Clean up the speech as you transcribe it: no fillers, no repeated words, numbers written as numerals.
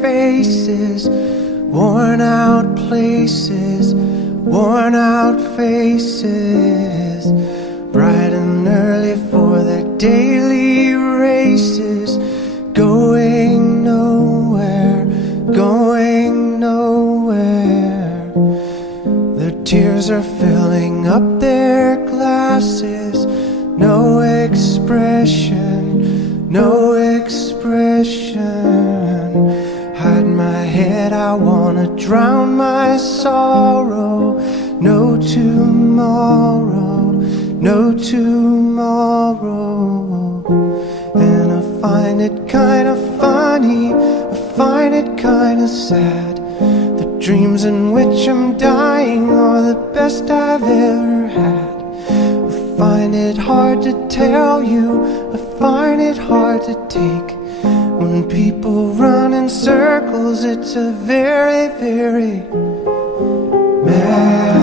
faces, worn out places, worn out faces, bright and early for their daily races, going nowhere, going nowhere. Their tears are filling up their glasses, no expression, no expression. Hide my head, I wanna drown my sorrow. No tomorrow, no tomorrow. And I find it kinda funny, I find it kinda sad. The dreams in which I'm dying are the best I've ever had. I find it hard to tell you, I find it hard to take. When people run in circles, it's a very, very mad